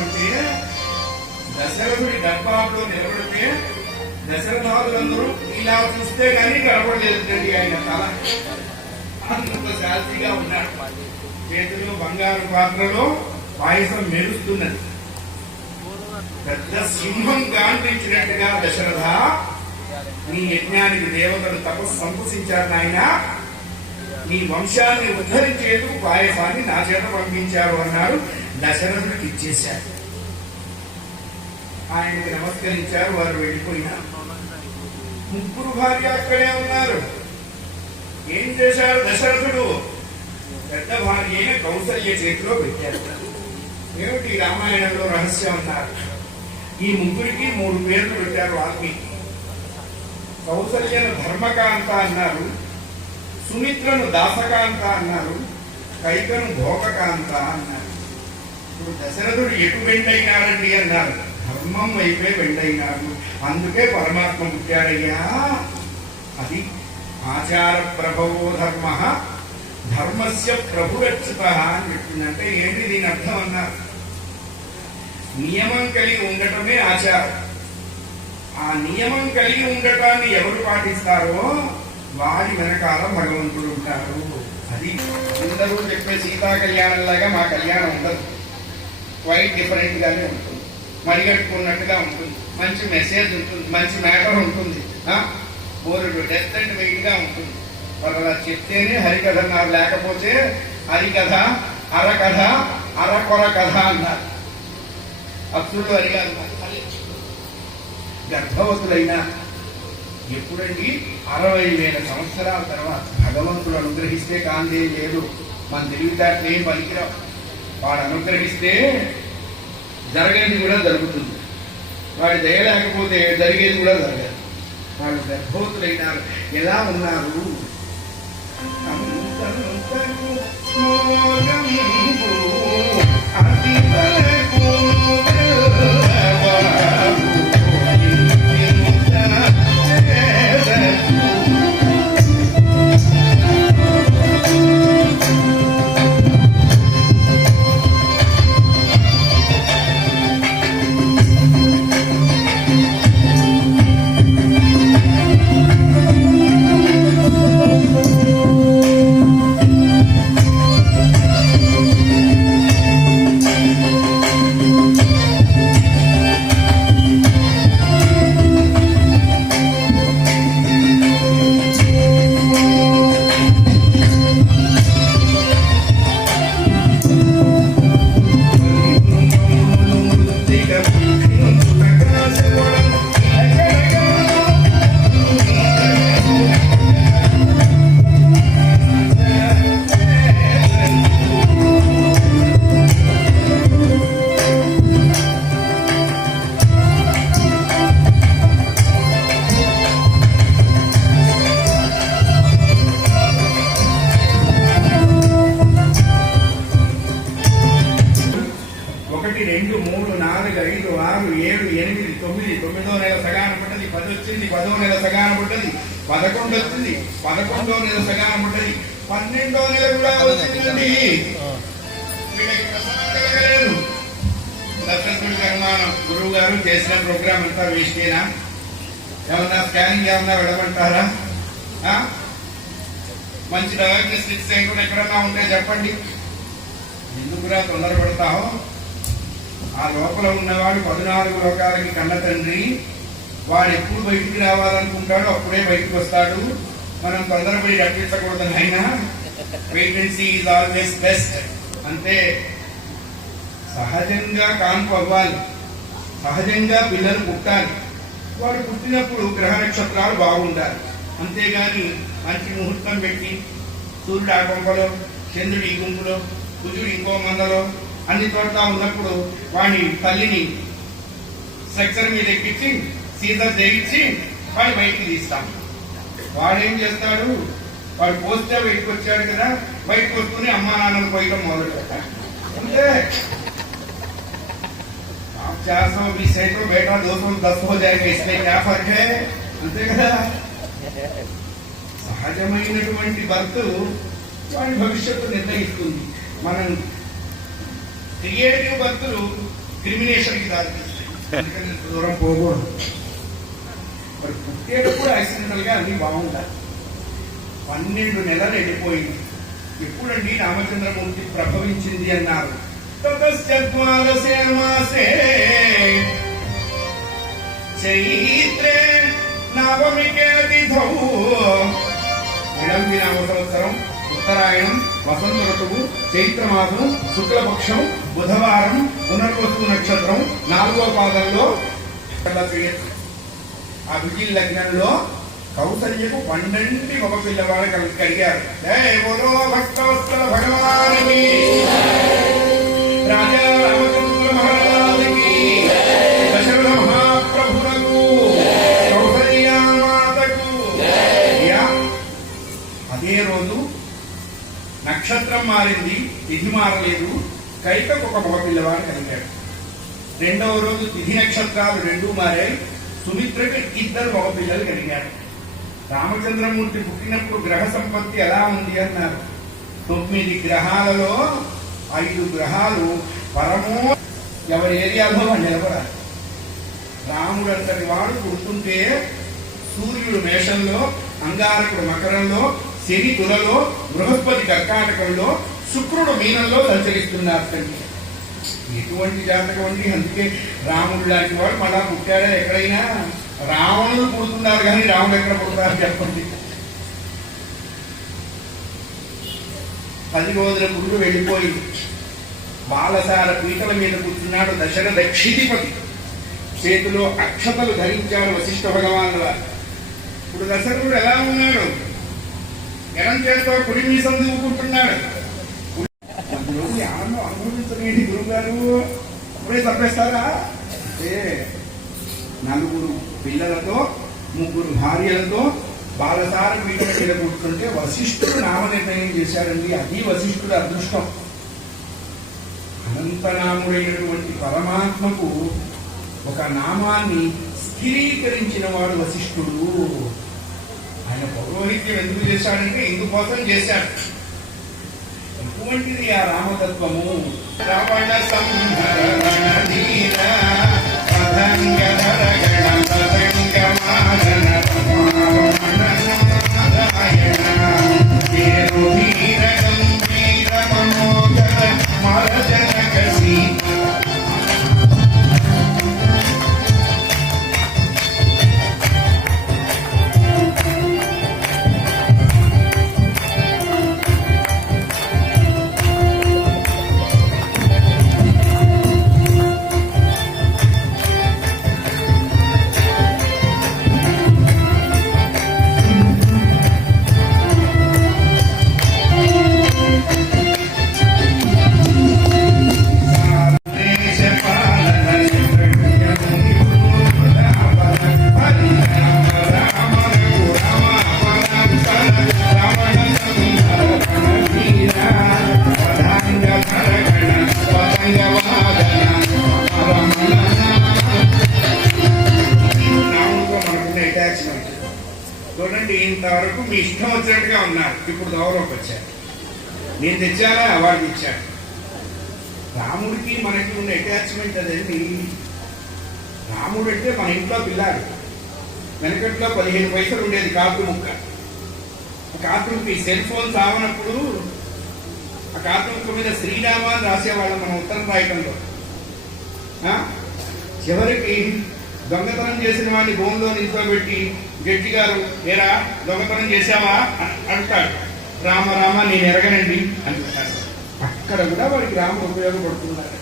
అంటే దశరథుడి దర్బార్లో నిలబడితే దశరథాదులందరూ ఇలా చూస్తే గానీ కనపడలేదండి ఆయన తల. అంత శాస్త్రిగా ఉన్నాడు. చేతిలో బంగారు పాత్రలో పాయసం మెరుస్తున్నది. పెద్ద సింహం గాండ్రించినట్టుగా దశరథ నీ యజ్ఞానికి దేవతలు తపస్సు సంపసించారు నాయన. నీ వంశాన్ని ఉద్ధరించేందుకు పాయసాన్ని నా చేత పంపించారు అన్నారు. దశరథుడికి ఇచ్చేశారు ఆయనకి నమస్కరించారు వారు వెళ్ళిపోయినారు. ముగ్గురు భార్య అక్కడే ఉన్నారు. ఏం చేశారు దశరథుడు? పెద్ద భార్యనే కౌసల్య చేతిలో పెట్టారు ఏమిటి రామాయణంలో రహస్యం ఉన్నారు ఈ ముగ్గురికి మూడు పేర్లు పెట్టారు వాల్మీకి. కౌసల్యను ధర్మకాంత అన్నారు సుమిత్రను దాసకాంత అన్నారు కైకను భోగకాంత అన్నారు. ఇప్పుడు దశరథుడు ఎటు వెండైనాడండి అన్నారు. ధర్మం వైపే వెండైనాడు అందుకే పరమాత్మ పుట్టాడయ్యా అది ఆచార ప్రభవో ధర్మ. ధర్మస్య ప్రభురక్షిత అని చెప్పిందంటే ఏంటి దీని అర్థం అన్నారు? నియమం కలిగి ఉండటమే ఆచారం. ఆ నియమం కలిగి ఉండటాన్ని ఎవరు పాటిస్తారో వారి వెనకాల భగవంతుడు ఉంటారు. అది అందరూ చెప్పే సీతా కళ్యాణం లాగా మా కళ్యాణం ఉండదు. క్వైట్ డిఫరెంట్ గానే ఉంటుంది. మరిగట్టుకున్నట్టుగా ఉంటుంది. మంచి మెసేజ్ ఉంటుంది. మంచి మ్యాటర్ ఉంటుంది. బోరుడు డెత్ అండ్ వెయిట్గా ఉంటుంది. వాళ్ళు అలా చెప్తేనే హరికథ అన్నారు లేకపోతే హరికథ అరకథ అరకొర కథ అన్నారు. అప్పుడు హరిగా గర్భవతులైనా ఎప్పుడండి? అరవై వేల సంవత్సరాల తర్వాత భగవంతుడు అనుగ్రహిస్తే కాందే లేదు. మన తెలివితేటలు ఏం పనికిరావు. వాడు అనుగ్రహిస్తే జరగనిది కూడా జరుగుతుంది. వాడి దయ లేకపోతే జరిగేది కూడా జరగదు. వాళ్ళు గర్భవతులైనారు. ఎలా ఉన్నారు? అంత అతి ఐదు ఆరు ఏడు ఎనిమిది తొమ్మిది తొమ్మిదో నెల సగాన పడ్డది పది వచ్చింది పదో నెల సగాన పడ్డది పదకొండు వచ్చింది పదకొండో నెల సగాన పడ్డది పన్నెండో నెల కూడా వచ్చిందండి. గురువు గారు చేసిన ప్రోగ్రామ్ అంతా వేస్టేనా ఏమన్నా స్కానింగ్ ఏమన్నా వెళ్ళమంటారా ఆ? మంచి డయాగ్నోస్టిక్స్ ఏమైనా ఎక్కడన్నా ఉంటే చెప్పండి. ఎందుకురా తొందరపడతావు? ఆ లోపల ఉన్నవాడు పద్నాలుగు లోకాలకి కన్న తండ్రి. వాడు ఎప్పుడు బయటికి రావాలనుకుంటాడో అప్పుడే బయటికి వస్తాడు. మనం తొందరపడి రక్షించకూడదు అయినా వెయిటెన్సీ ఈజ్ ఆల్వేస్ బెస్ట్ అంటే సహజంగా కాన్పు అవ్వాలి. సహజంగా పిల్లలు పుట్టాలి. వాడు పుట్టినప్పుడు గ్రహ నక్షత్రాలు బాగుండాలి. అంతేగాని మంచి ముహూర్తం పెట్టి సూర్యుడు ఆ గుంపలో చంద్రుడు ఈ గుంపులో కుజుడు ఇంకో మందలో అన్ని చోట్ల ఉన్నప్పుడు వాడిని తల్లిని స్ట్రక్చర్ మీద ఎక్కించి సీజర్ చేయించి వాడిని బయటికి తీస్తాం వాడేం చేస్తాడు వాడు పోస్తే బయటకు వచ్చాడు కదా బయటకు వస్తూనే అమ్మా నాన్నలు పోయటం మొదలు పెట్టాడు అంతే आप चार सौ बीस है तो बेटा दो सौ दस हो जाएगा इसमें क्या फर्क है అంతే కదా సహజమైనటువంటి బర్త్ వాడి భవిష్యత్తు నిర్ణయిస్తుంది మనం క్రియేటివ్ బంతులు క్రిమినేషన్కి కి తీస్తాయి అందుకని దూరం పోకూడదు. మరి పుట్టేటప్పుడు యాక్సిడెంటల్గా అన్ని బాగుండాలి. పన్నెండు నెలలు వెళ్ళిపోయింది ఎప్పుడండి రామచంద్రమూర్తి ప్రభవించింది అన్నారు. మాసే చైత్రే నవమికే తిథౌ విళంబి నామ సంవత్సరం ఉత్తరాయణం వసంత ఋతువు చైత్రమాసం శుక్లపక్షం బుధవారం పునర్వసు నక్షత్రం నాలుగో పాదంలో ఆ విజిల్ లగ్నంలో కౌసల్యకు పన్నెండు ఒక పిల్లవాడు కలిగి కలిగారు. జయ బోలో భక్తవత్సల భగవానికి రాజా రామచంద్ర మహారాజుకి. దశరథ మహాప్రభులకు కౌసల్యామాతకు అదే రోజు నక్షత్రం మారింది తిథి మారలేదు. కైకకు ఒక మగ పిల్లవాడు కలిగాడు. రెండవ రోజు తిథి నక్షత్రాలు రెండూ మారాయి. సుమిత్రకి ఇద్దరు మగ పిల్లలు కలిగారు. రామచంద్రమూర్తి పుట్టినప్పుడు గ్రహ సంపత్తి ఎలా ఉంది అన్నారు. తొమ్మిది గ్రహాలలో ఐదు గ్రహాలు పరమో ఎవరి ఏరియాలో వాళ్ళు నిలబడాలి. రాముడు అంతటి వాడు పుడుతుంటే సూర్యుడు మేషంలో అంగారకుడు మకరంలో శని తులలో బృహస్పతి కర్కాటకంలో శుక్రుడు మీనంలో సంచరిస్తున్నారు తండ్రి ఎటువంటి జాతకం అండి? అందుకే రాముడు లాంటి వాడు మళ్ళా పుట్టాడా ఎక్కడైనా? రావణులు పుడుతున్నారు కానీ రాముడు ఎక్కడ పుడతారు చెప్పండి. పది రోజుల ముందు వెళ్ళిపోయి బాలసార పీటల మీద కూర్చున్నాడు దశరథ క్షితిపతి. చేతిలో అక్షతలు ధరించాడు వశిష్ఠ భగవాన్ వారు. ఇప్పుడు దశరథుడు ఎలా ఉన్నాడు? జగన్ చేతితో కుడి మీసం దూకుంటున్నాడు అందులోకి ఆనందం అనుభవించలేని గురువు గారు అప్పుడే తప్పేస్తారా ఏ నలుగురు పిల్లలతో ముగ్గురు భార్యలతో బాలసార పీఠం మీద కూర్చుంటే వశిష్ఠుడు నామనిర్ణయం చేశారండి అది వశిష్ఠుడు అదృష్టం. అనంతనాముడైనటువంటి పరమాత్మకు ఒక నామాన్ని స్థిరీకరించిన వాడు వశిష్ఠుడు. ఆయన పౌరోహిత్యం ఎందుకు చేశాడంటే ఇందుకోసం చేశాడు. ఎటువంటిది ఆ రామతత్వము? రావణ సంహరణ వరకు మీ ఇష్టం వచ్చినట్టుగా ఉన్నారు. ఇప్పుడు గౌరవకు వచ్చారు. నేను తెచ్చానా? వాడికి ఇచ్చాను రాముడికి మనకి ఉన్న అటాచ్మెంట్ అదండి రాముడు అంటే మన ఇంట్లో పిల్లాడు. వెనకట్లో పదిహేను పైసలు ఉండేది కాపు ముక్క. ఆ సెల్ ఫోన్ సావనప్పుడు ఆ కాకు మీద శ్రీరామ అని రాసేవాళ్ళం మనం ఉత్తరం రాయటంలో. చివరికి దొంగతనం చేసిన వాడిని భూమిలో నిల్చోబెట్టి గట్టి గారు ఏరా దొంగతనం చేశావా? అంటాడు. రామ రామ నేను ఎరగనండి అంటాడు. అక్కడ కూడా వాడికి రాముడు ఉపయోగపడుతున్నాడు.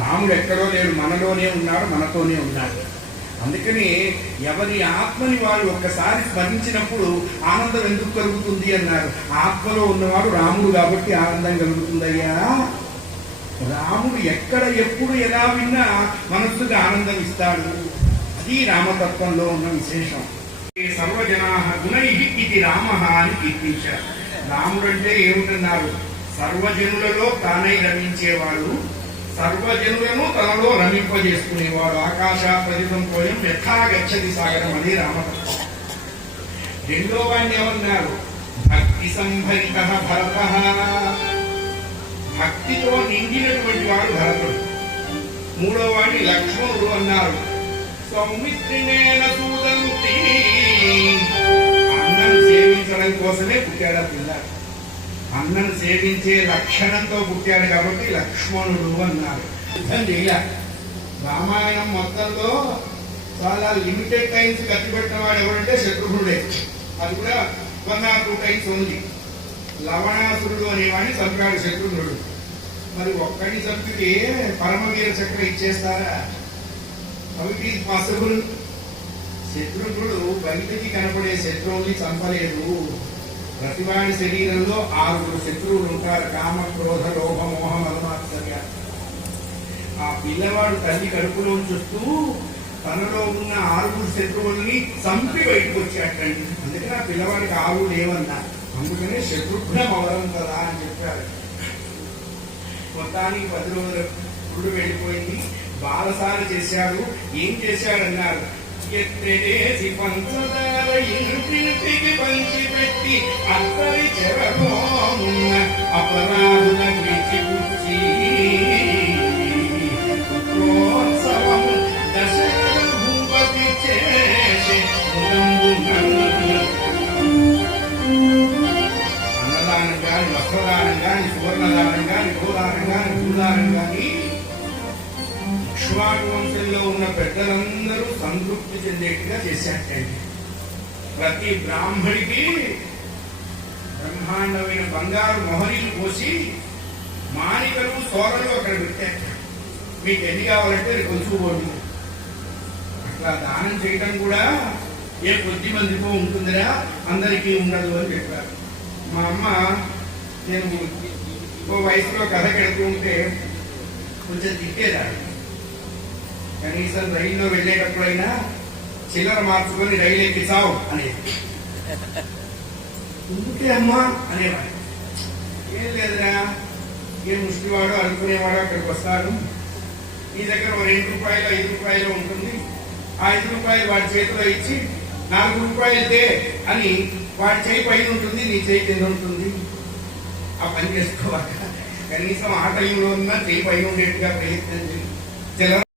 రాముడు ఎక్కడో లేడు మనలోనే ఉన్నాడు మనతోనే ఉన్నాడు. అందుకని ఎవరి ఆత్మని వారు ఒక్కసారి స్మరించినప్పుడు ఆనందం ఎందుకు కలుగుతుంది అన్నారు. ఆత్మలో ఉన్నవాడు రాముడు కాబట్టి ఆనందం కలుగుతుందయ్యా. రాముడు ఎక్కడ ఎప్పుడు ఎలా విన్నా మనస్సుకు ఆనందం ఇస్తాడు అది రామతత్వంలో ఉన్న విశేషం. సర్వజనా గుణై ఇది రామ అని కీర్తించారు. రాముడు అంటే ఏమిటన్నారు? సర్వజనులలో తానై రమించేవాడు సర్వజనులను తనలో రమింపజేసుకునేవాడు. ఆకాశ ప్రతితం పోయం యథా గచ్చది సాగరం అని రామతత్వం. రెండో వాడిని ఏమన్నారు భక్తి సంభరిత భరత. భక్తితో నిండినటువంటి వాడు భరతుడు మూడో వాడి లక్ష్మణుడు అన్నారు. సౌమిత్రినేన సూదంతి అన్నం సేవించడం కోసమే పుట్టాడు ఆ పిల్ల. అన్నం సేవించే లక్షణంతో పుట్టాడు కాబట్టి లక్ష్మణుడు అన్నారు. యుద్ధం రామాయణం మొత్తంలో చాలా లిమిటెడ్ టైమ్స్ ఖర్చు వాడు ఎవరంటే శత్రుఘ్నుడే. అది కూడా వన్ ఆర్ టూ టైమ్స్ ఉంది లవణాసురుడు అనేవాడిని చంపాడు శత్రుఘ్నుడు మరి ఒక్కడిని చంపితే పరమవీర చక్ర ఇచ్చేస్తారా? అవి పాసిబుల్ శత్రుఘ్నుడు బయటికి కనపడే శత్రువుని చంపలేదు. ప్రతివాడి శరీరంలో ఆరుగురు శత్రువులు ఉంటారు. కామ క్రోధ లోభ మోహ మదమాత్సర్య ఆ పిల్లవాడు తల్లి కడుపులో చూస్తూ తనలో ఉన్న ఆరుగురు శత్రువుల్ని చంపి బయటకు వచ్చాటండి అందుకని ఆ పిల్లవాడికి ఆవులు లేవన్నా. అందుకనే శత్రుఘ్నం అవడం కదా అని చెప్పారు. మొత్తానికి పది రోజులు గుడు వెళ్ళిపోయింది. బాలసార చేశాడు. ఏం చేశాడన్నారు? ఎత్తేసి పంచదార ఇంటింటికి పంచిపెట్టి అత్తరి అపరాధుల పెద్దలందరూ సంతృప్తి చెందేట్టుగా చేశాటండి ప్రతి బ్రాహ్మడికి బ్రహ్మాండమైన బంగారు మొహరీలు పోసి మానికలు సోరలు అక్కడ పెట్టారు మీకు ఎన్ని కావాలంటే కొలుచుకోండి అట్లా దానం చేయడం కూడా ఏ కొద్ది మందికో ఉంటుందిరా అందరికీ ఉండదు అని చెప్పారు. మా అమ్మ నేను ఓ వయసులో కథ కడుతూ ఉంటే కొంచెం తిట్టేదాన్ని. కనీసం రైల్లో వెళ్ళేటప్పుడైనా చిల్లర మార్చుకొని రైలు ఎక్కించావు అనేది ఎందుకే అమ్మా అనేవాడు. ఏం లేదురా ఏ ముష్టివాడు అనుకునేవాడు అక్కడికి వస్తాడు. నీ దగ్గర ఓ రెండు రూపాయలు ఐదు రూపాయలు ఉంటుంది. ఆ ఐదు రూపాయలు వాడి చేతిలో ఇచ్చి నాలుగు రూపాయలు అని వాడి చేయి పైన ఉంటుంది నీ చేయి కింద ఉంటుంది. ఆ పని చేసుకోవాలి? కనీసం ఆ టైంలో ఉన్న చేయి పైన ఉండేట్టుగా ప్రయత్నం చేయాలి